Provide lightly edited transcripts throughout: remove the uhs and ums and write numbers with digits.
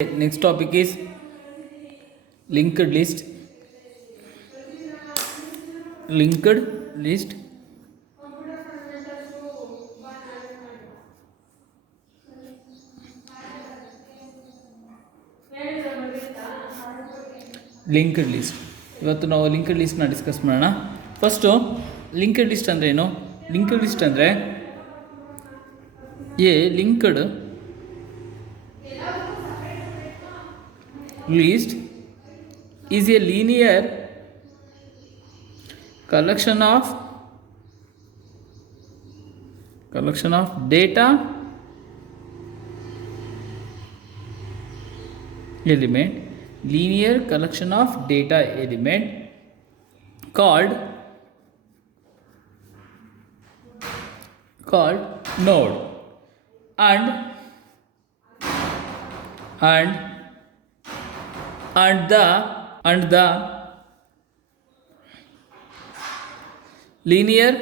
Next topic is linked list. Linked list. Linked list. ಇವತ್ತು ನಾವು ಲಿಂಕ್ಡ್ ಲಿಸ್ಟ್ನ ಡಿಸ್ಕಸ್ ಮಾಡೋಣ. ಫಸ್ಟು ಲಿಂಕ್ಡ್ ಲಿಸ್ಟ್ ಅಂದರೆ ಏನು? ಲಿಂಕ್ಡ್ ಲಿಸ್ಟ್ ಅಂದರೆ linked list is a linear collection of data element, linear collection of data element called node and the linear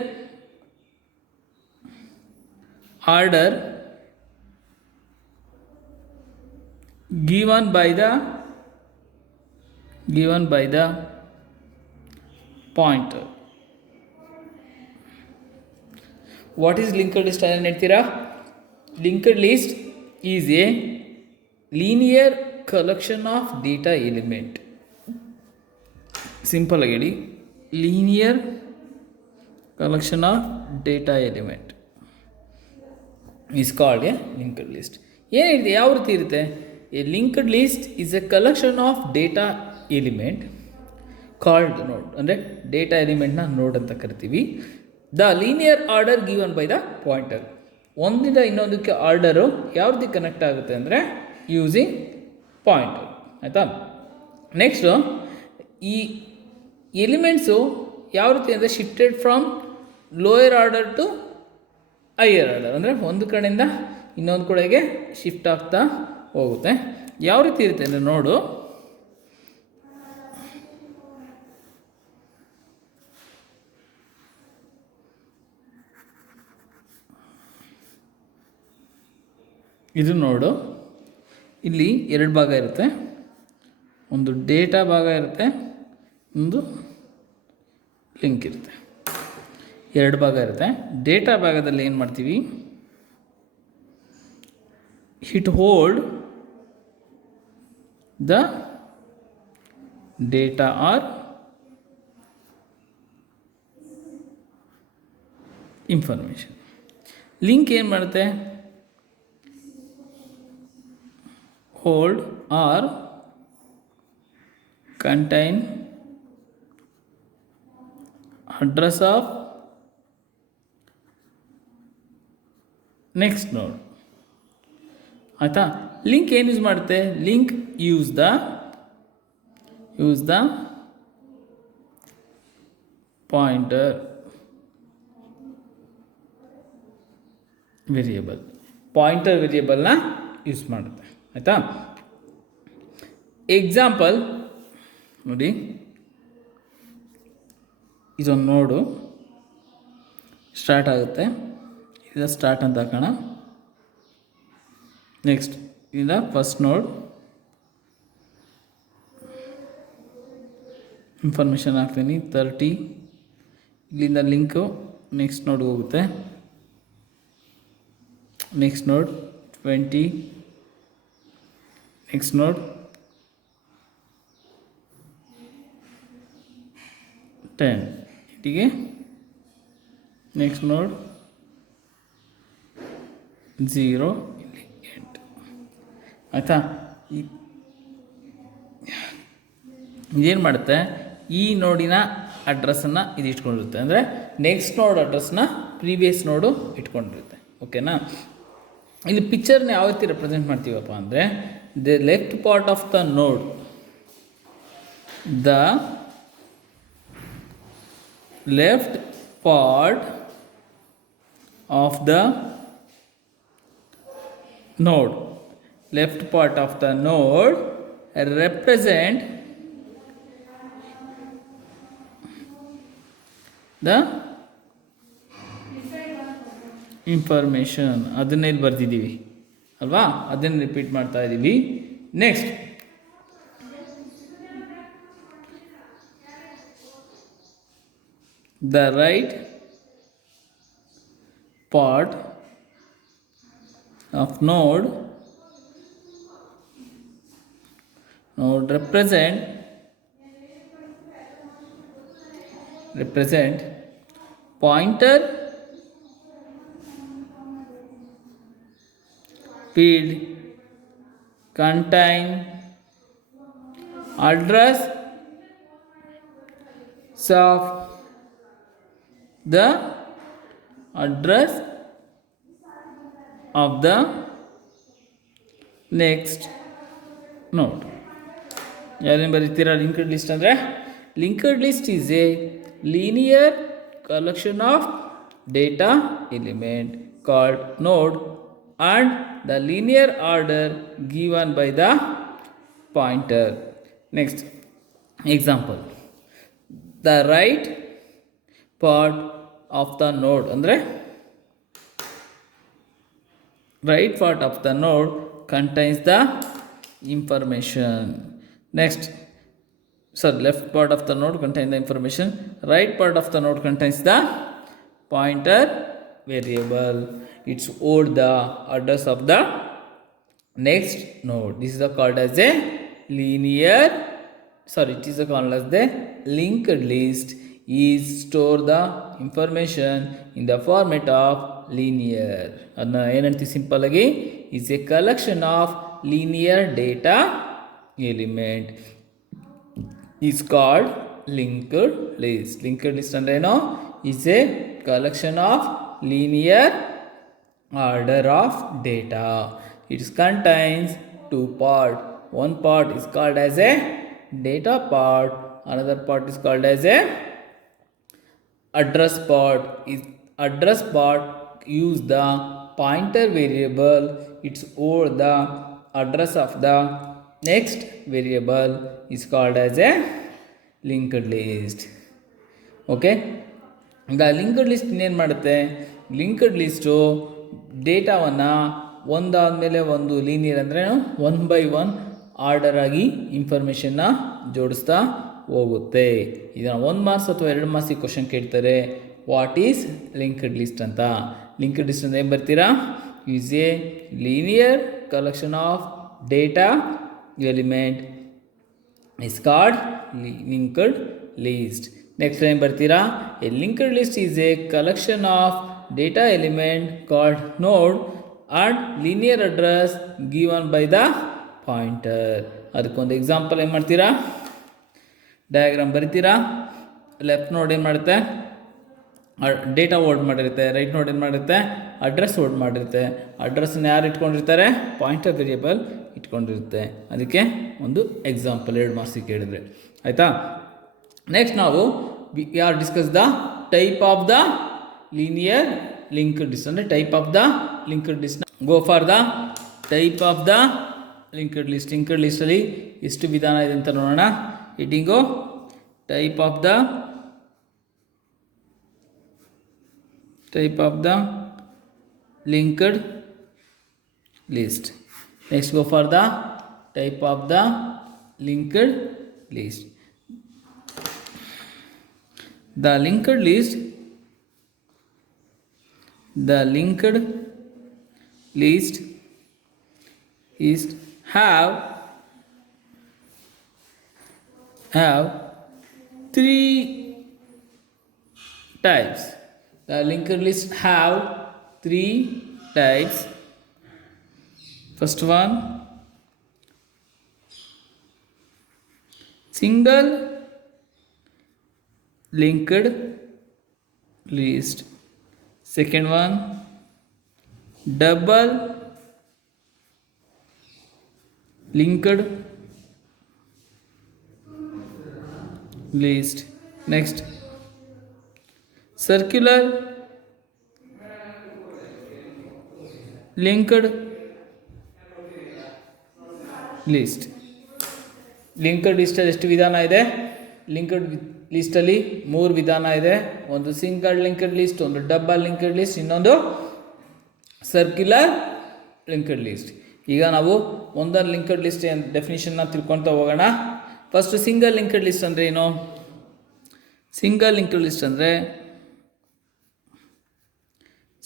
order given by the pointer. What is linked list ಅಂತ ಹೇಳ್ತೀರಾ? Linked list is a linear collection of data element. Simple ಆಗಿ ಹೇಳಿ, linear collection of data element is called a linked list. ಏನಿರುತ್ತೆ, ಯಾವ ರೀತಿ ಇರುತ್ತೆ? A linked list is a collection of data element called node. ಅಂದರೆ data ಎಲಿಮೆಂಟ್ನ node ಅಂತ ಕರಿತೀವಿ. The linear order given by the pointer. ಒಂದಿಂದ ಇನ್ನೊಂದಕ್ಕೆ ಆರ್ಡರು ಯಾವ ರೀತಿ ಕನೆಕ್ಟ್ ಆಗುತ್ತೆ ಅಂದರೆ ಯೂಸಿಂಗ್ ಪಾಯಿಂಟರ್. ಆಯಿತಾ? ನೆಕ್ಸ್ಟು ಈ ಎಲಿಮೆಂಟ್ಸು ಯಾವ ರೀತಿ ಅಂದರೆ shifted from lower order to higher order. ಅಂದರೆ ಒಂದು ಕಡೆಯಿಂದ ಇನ್ನೊಂದು ಕಡೆಗೆ ಶಿಫ್ಟ್ ಆಗ್ತಾ ಹೋಗುತ್ತೆ. ಯಾವ ರೀತಿ ಇರುತ್ತೆ ಅಂದರೆ ನೋಡು, ಇದು ನೋಡು, ಇಲ್ಲಿ ಎರಡು ಭಾಗ ಇರುತ್ತೆ. ಒಂದು ಡೇಟಾ ಭಾಗ ಇರುತ್ತೆ, ಒಂದು ಲಿಂಕ್ ಇರುತ್ತೆ. ಎರಡು ಭಾಗ ಇರುತ್ತೆ. ಡೇಟಾ ಭಾಗದಲ್ಲಿ ಏನು ಮಾಡ್ತೀವಿ, it hold the data or information. Link ಏನು ಮಾಡುತ್ತೆ, hold or contain address of next node. ಆಯಿತಾ? ಲಿಂಕ್ ಏನು ಯೂಸ್ ಮಾಡುತ್ತೆ? Link use the pointer variable. Pointer ವೇರಿಯೇಬಲ್ನ ಯೂಸ್ ಮಾಡುತ್ತೆ. ಆಯಿತಾ? ಎಕ್ಸಾಂಪಲ್ ನೋಡಿ, ಇದೊಂದು ನೋಡು ಸ್ಟಾರ್ಟ್ ಆಗುತ್ತೆ. ಇದು ಸ್ಟಾರ್ಟ್ ಅಂತ ಹಾಕೋಣ. ನೆಕ್ಸ್ಟ್ ಇಂದ ಫಸ್ಟ್ ನೋಡ್ ಇನ್ಫಾರ್ಮೇಷನ್ ಹಾಕ್ತೀನಿ 30. ಇಲ್ಲಿಂದ ಲಿಂಕು ನೆಕ್ಸ್ಟ್ ನೋಡ್ ಹೋಗುತ್ತೆ. ನೆಕ್ಸ್ಟ್ ನೋಡ್ 20. ನೆಕ್ಸ್ಟ್ ನೋಡ್ 10. ಇಟ್ಟಿಗೆ ನೆಕ್ಸ್ಟ್ ನೋಡ್ 0. ಇಲ್ಲಿ 8. ಆಯಿತಾ? ಏನು ಮಾಡುತ್ತೆ, ಈ ನೋಡಿನ ಅಡ್ರೆಸ್ಸನ್ನು ಇದು ಇಟ್ಕೊಂಡಿರುತ್ತೆ. ಅಂದರೆ ನೆಕ್ಸ್ಟ್ ನೋಡ್ ಅಡ್ರೆಸ್ನ ಪ್ರೀವಿಯಸ್ ನೋಡು ಇಟ್ಕೊಂಡಿರುತ್ತೆ. ಓಕೆನಾ? ಇಲ್ಲಿ ಪಿಕ್ಚರ್ನ ಯಾವ ರೀತಿ ರೆಪ್ರೆಸೆಂಟ್ ಮಾಡ್ತೀವಪ್ಪ ಅಂದರೆ, the left part of the node, the left part of the node, left part of the node represent the information. ಅದನ್ನೇ ಇಲ್ಲಿ ಬರ್ತಿದ್ದೀವಿ ಅಲ್ವಾ, ಅದನ್ನು ರಿಪೀಟ್ ಮಾಡ್ತಾ ಇದ್ದೀವಿ. Next the right part of node represent pointer field contain address of the address of the next node. ಯಾರೇನು ಬರೀತೀರಾ linked list ಅಂದರೆ linked list is a linear collection of data element called node and the linear order given by the pointer. Next example, the right part of the node andre right part of the node contains the information. Next, left part of the node contains the information, right part of the node contains the pointer variable. It's hold the address of the next node. This is called as a it is called as the linked list. Is store the information in the format of linear. adna enanti simple agi is a collection of linear data element is called linked list. Linked list andre eno is a collection of linear order of data. It contains two parts. One part is called as a data part, another part is called as a address part. Is address part use the pointer variable. It's hold the address of the next variable is called as a linked list. Okay, the linked list ಏನು ಮಾಡುತ್ತೆ, linked list ಡೇಟಾವನ್ನು ಒಂದಾದಮೇಲೆ ಒಂದು ಲೀನಿಯರ್ ಅಂದರೆ 1 by 1 ಆರ್ಡರ್ ಆಗಿ ಇನ್ಫಾರ್ಮೇಷನ್ನ ಜೋಡಿಸ್ತಾ ಹೋಗುತ್ತೆ. ಇದನ್ನು 1 ಮಾರ್ಕ್ಸ್ ಅಥವಾ 2 ಮಾರ್ಕ್ಸಿಗೆ ಕ್ವಶನ್ ಕೇಳ್ತಾರೆ, ವಾಟ್ ಈಸ್ ಲಿಂಕ್ಡ್ ಲಿಸ್ಟ್ ಅಂತ. ಲಿಂಕ್ಡ್ ಲಿಸ್ಟ್ ಅಂತ ಏನು ಬರ್ತೀರಾ, is a linear collection of data element is called linked list. Next ಏನು ಬರ್ತೀರಾ, A linked list is A collection of data element called node and linear address given by the pointer. ಅದಕ್ಕೊಂದು ಎಕ್ಸಾಂಪಲ್ ಏನು ಮಾಡ್ತೀರಾ, ಡಯಾಗ್ರಾಮ್ ಬರಿತೀರಾ. ಲೆಫ್ಟ್ ನೋಡ್ ಏನು ಮಾಡುತ್ತೆ, ಡೇಟಾ ಹೋಲ್ಡ್ ಮಾಡಿರುತ್ತೆ. ರೈಟ್ ನೋಡ್ ಏನು ಮಾಡಿರುತ್ತೆ, ಅಡ್ರೆಸ್ ಹೋಲ್ಡ್ ಮಾಡಿರುತ್ತೆ. ಅಡ್ರೆಸ್ಸನ್ನು ಯಾರು ಇಟ್ಕೊಂಡಿರ್ತಾರೆ, ಪಾಯಿಂಟರ್ ವೇರಿಯಬಲ್ ಇಟ್ಕೊಂಡಿರುತ್ತೆ. ಅದಕ್ಕೆ ಒಂದು ಎಕ್ಸಾಂಪಲ್ 2 ಮಾರ್ಕ್ಸಿಗೆ ಕೇಳಿದ್ರೆ ಆಯಿತಾ. ನೆಕ್ಸ್ಟ್ ನಾವು we are discuss the type of the linear linked list ಅಂದರೆ type of the linked list. Go for the type of the linked list. Linked ಲಿಸ್ಟಲ್ಲಿ ಎಷ್ಟು ವಿಧಾನ ಇದೆ ಅಂತ ನೋಡೋಣ. Heading type of the linked list. Next go for the type of the linked list. The linked list is have 3 types. The linked list have 3 types. First one, single linked list. Second one, double linked list. Next, circular linked list. Linked ಲಿಸ್ಟಲ್ಲಿ ಎಷ್ಟು ವಿಧಾನ ಇದೆ, linked ಲಿಸ್ಟಲ್ಲಿ 3 ವಿಧಾನ ಇದೆ. ಒಂದು single linked list, ಒಂದು double linked list, ಇನ್ನೊಂದು ಸರ್ಕ್ಯುಲರ್ ಲಿಂಕ್ಡ್ ಲಿಸ್ಟ್. ಈಗ ನಾವು ಒಂದೊಂದು ಲಿಂಕ್ಡ್ ಲಿಸ್ಟ್ ಡೆಫಿನಿಷನ್ನ ತಿಳ್ಕೊಳ್ತಾ ಹೋಗೋಣ. ಫಸ್ಟ್ ಸಿಂಗಲ್ ಲಿಂಕ್ಡ್ ಲಿಸ್ಟ್ ಅಂದರೆ ಏನು? ಸಿಂಗಲ್ ಲಿಂಕ್ಡ್ ಲಿಸ್ಟ್ ಅಂದರೆ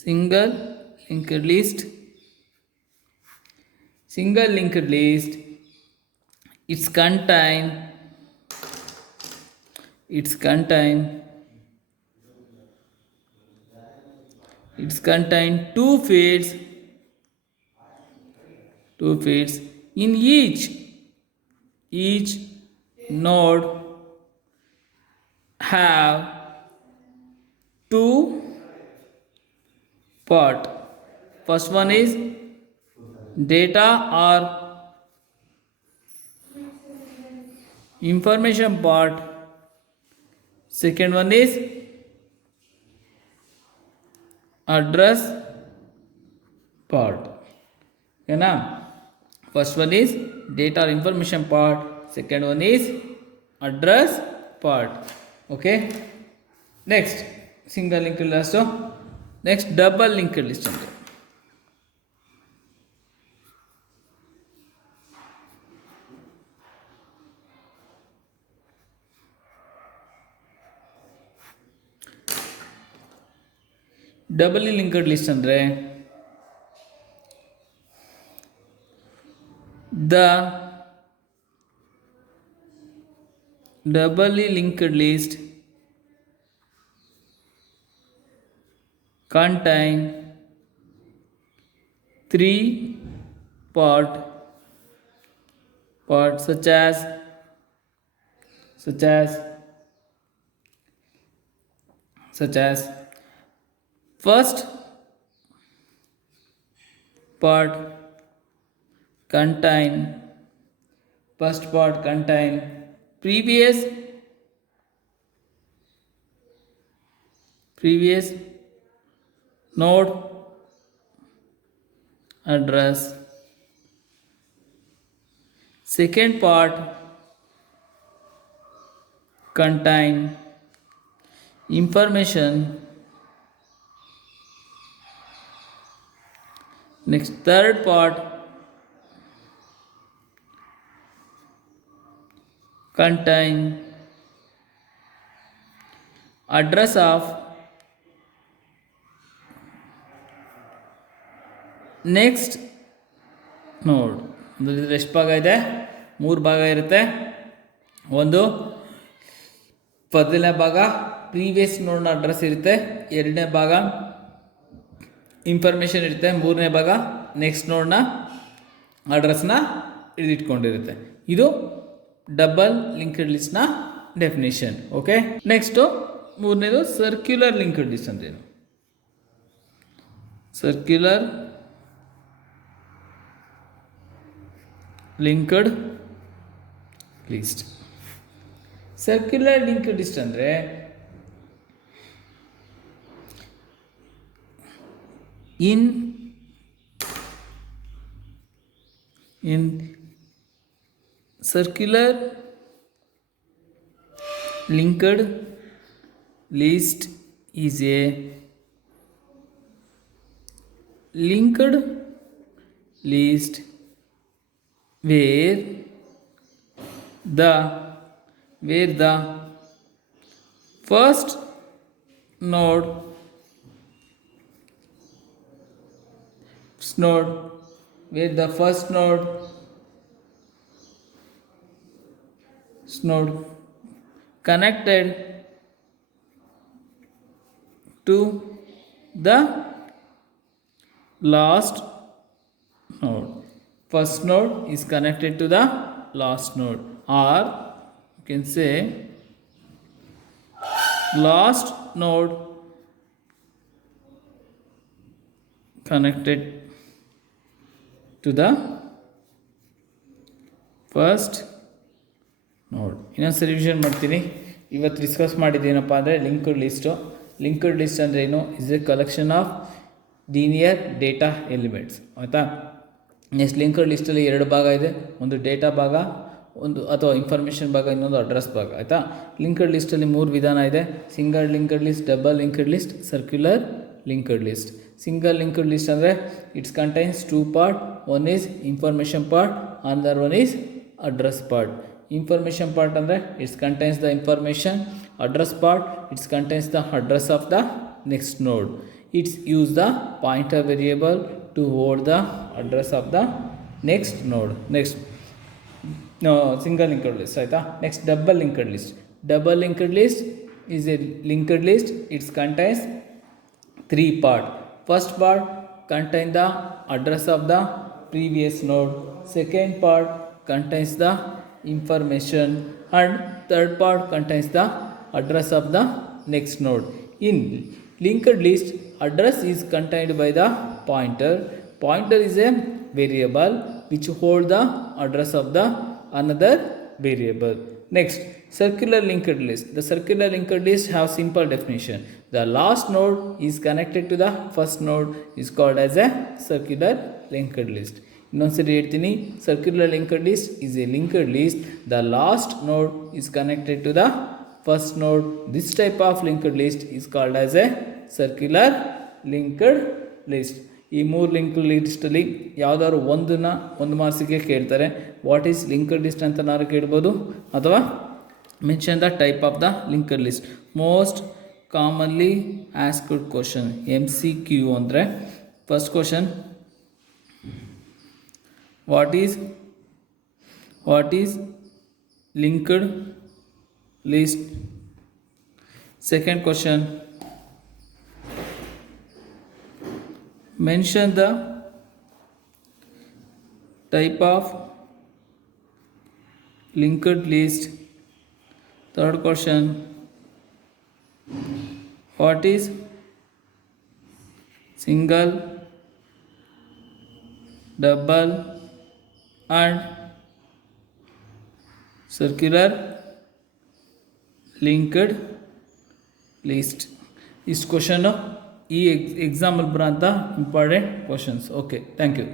single linked list it's contain two fields in each node have two part. First one is data or information part. Second one is address part. Okay na? First one is data or information part. Second one is address part. Okay. Next single linked list. Next double linked list ಅಂದ್ರೆ ಡಬಲಿ linked list ಅಂದರೆ ದ ಡಬಲಿ linked list contain three parts such as first part contain previous node address. Second part contain information. Next third part contain address of next ನೋಡ್. ಅಂದರೆ ಎಷ್ಟು ಭಾಗ ಇದೆ? 3 ಭಾಗ ಇರುತ್ತೆ. ಒಂದು ಮೊದಲನೇ ಭಾಗ ಪ್ರೀವಿಯಸ್ ನೋಡ್ನ ಅಡ್ರೆಸ್ ಇರುತ್ತೆ, ಎರಡನೇ ಭಾಗ ಇನ್ಫಾರ್ಮೇಷನ್ ಇರುತ್ತೆ, ಮೂರನೇ ಭಾಗ ನೆಕ್ಸ್ಟ್ ನೋಡ್ನ ಅಡ್ರೆಸ್ನ ಹಿಡಿದಿಟ್ಕೊಂಡಿರುತ್ತೆ. ಇದು ಡಬಲ್ ಲಿಂಕ್ಡ್ ಲಿಸ್ಟ್ನ ಡೆಫಿನೇಷನ್. ಓಕೆ. ನೆಕ್ಸ್ಟು ಮೂರನೇದು ಸರ್ಕ್ಯುಲರ್ ಲಿಂಕ್ಡ್ ಲಿಸ್ಟ್ ಅಂದ್ರೇನು? Circular linked list. Circular linked list ಅಂದರೆ in circular linked list is a linked list where the first node connected to the last node. First node is connected to the last node, or you can say last node connected to the first ನೋಡ್. ಇನ್ನೊಂದು ರಿವಿಷನ್ ಮಾಡ್ತೀನಿ. ಇವತ್ತು ಡಿಸ್ಕಸ್ ಮಾಡಿದ್ದೇನಪ್ಪ ಅಂದರೆ linked list. Linked list ಅಂದರೆ ಏನು? Is A collection of linear data elements. ಆಯಿತಾ? Next linked ಲಿಸ್ಟಲ್ಲಿ 2 ಭಾಗ ಇದೆ. ಒಂದು ಡೇಟಾ ಭಾಗ, ಒಂದು ಅಥವಾ ಇನ್ಫಾರ್ಮೇಷನ್ ಭಾಗ, ಇನ್ನೊಂದು ಅಡ್ರೆಸ್ ಭಾಗ. ಆಯಿತಾ? ಲಿಂಕ್ಡ್ ಲಿಸ್ಟಲ್ಲಿ 3 ವಿಧಾನ ಇದೆ: single linked list, double linked list, circular linked list. Single linked list ಅಂದರೆ it's contains two part. One is information part, another one is address part. Information part ಅಂದರೆ it's contains the information. Address part, it contains the address of the next node. It's use the pointer variable to hold the address of the next node. Next, no, single linked list ಆಯ್ತಾ. Next, double linked list. Double linked list is a linked list. It contains three part. First part contain the address of the previous node. Second part contains the information, and third part contains the address of the next node. In linked list, address is contained by the pointer. Pointer is a variable which hold the address of the another variable. Next, circular linked list. The circular linked list have simple definition. The last node is connected to the first node is called as a circular linked list. ಇನ್ನೊಂದ್ಸರಿ ಹೇಳ್ತೀನಿ, circular linked list is a linked list. The last node is connected to the first node. This type of linked list is called as a circular linked list. ಈ ಮೂರು ಲಿಂಕ್ಡ್ ಲಿಸ್ಟಲ್ಲಿ ಯಾವುದಾದ್ರು ಒಂದು ಮಾರ್ಕ್ಸಿಗೆ ಕೇಳ್ತಾರೆ. What is linked list ಅಂತ ನಾವು ಕೇಳ್ಬೋದು, ಅಥವಾ mention the type of the linked list. Most commonly asked question MCQ ಅಂದರೆ first question, what is linked list. Second question, mention the type of linked list. Third question, what is single, double and circular linked list. ಇಷ್ಟು question ಈ ಎಕ್ಸಾಮಲ್ಲಿ ಬರೋಂಥ important questions. Okay, thank you.